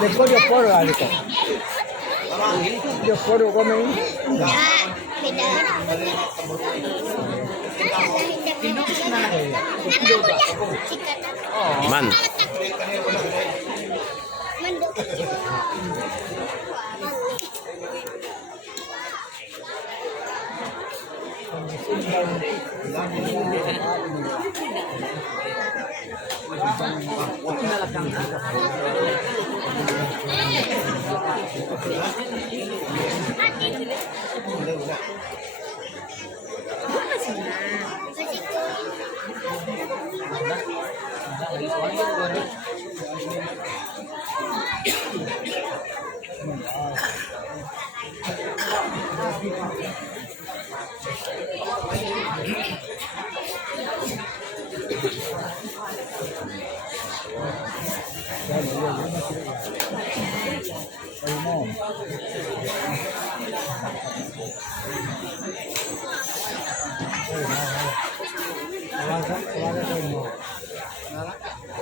Después yo puedo algo. Yo puedo comer. Man.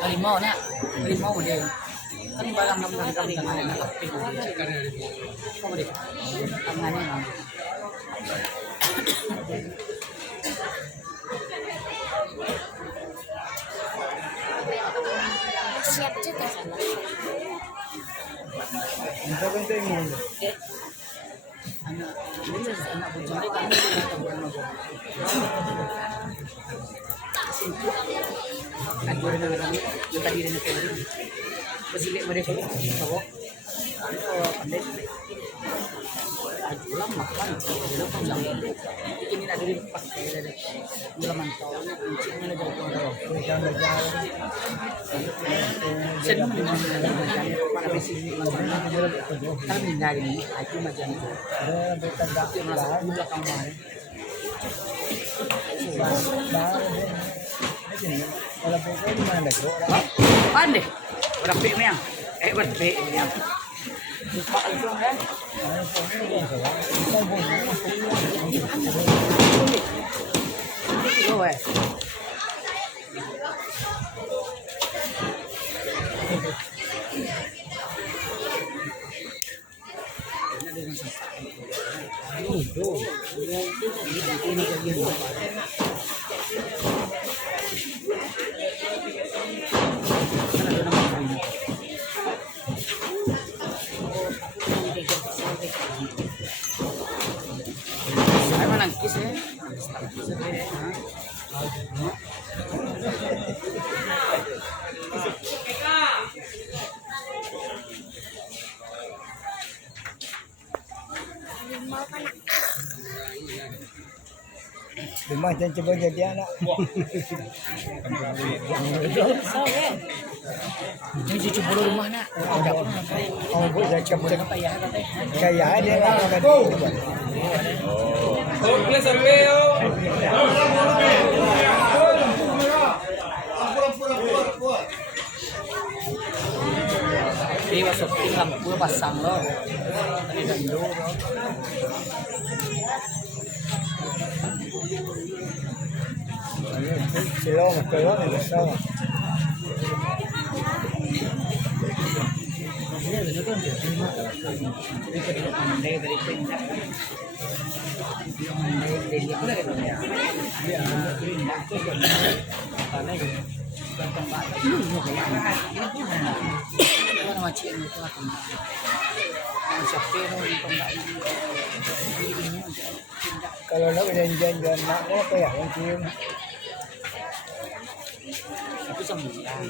Harimau nak, harimau dia. Kan barang kambing tangannya tapi kamu deh, tangannya. Siap juga sana. Kita penting mana? Anak bujang dia kami Aduh, kami yung tadi rin natin. Pasili mo rin ko. Ako. Pandai. Aduh, lang makan. Dilo pang jang. Ini na diri pas. Mula man tao na kunci mo na daw ko. Sen mo ni para besili man. Kami nari ni aku majan. Bertanda mula kang mahal. Kalau pokok di mana negro? Pandai. Berapa ni yang? Berapa ni yang? Lupa itu kan? Oh, saya menangkis ya. Rumah jangan coba jadi anak. Ini cucu bulu rumah nak. Udah pun Oh, bu, saya coba apa ya? kayak dia akan Ini masuk lampu pasang loh. Tadi dulu. Silong, tolong ya, sama. Kalau nak janjian nak apa ya yang cium. Itu sembilan.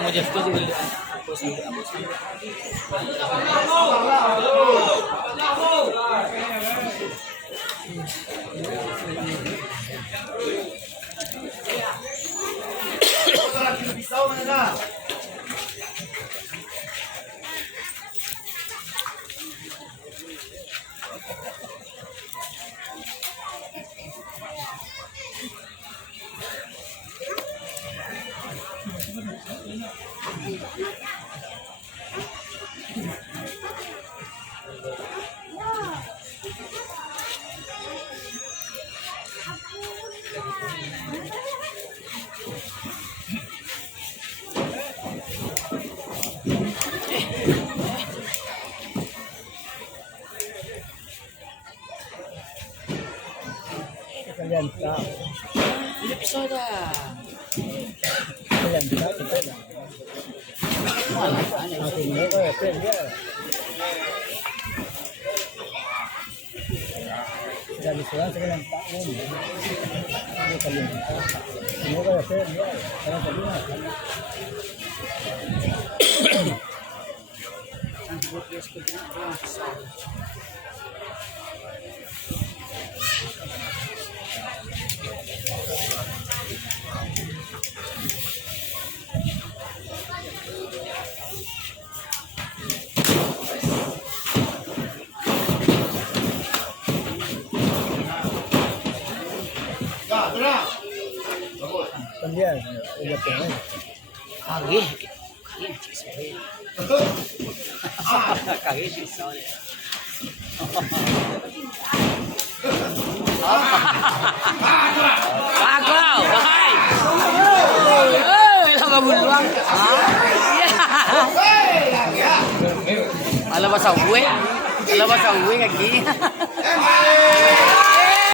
Mau just tuh dulu. Aku sampai. Ayan ka. Ini episode. Ayan ka. Ito na. Ating mo ko. Pwede. Sabi ko lang sa kanyang taon. Hindi kalimutan. Hindi ko kasi niya. Kaya sabi nga. Ang buot yes ko din ako. También. Ella tiene. Kage. Kage chisore. Kage chisore. Pagaw, bahay. Ilang kabuluang. Alam ba sa uwi? Alam ba sa uwi kagi?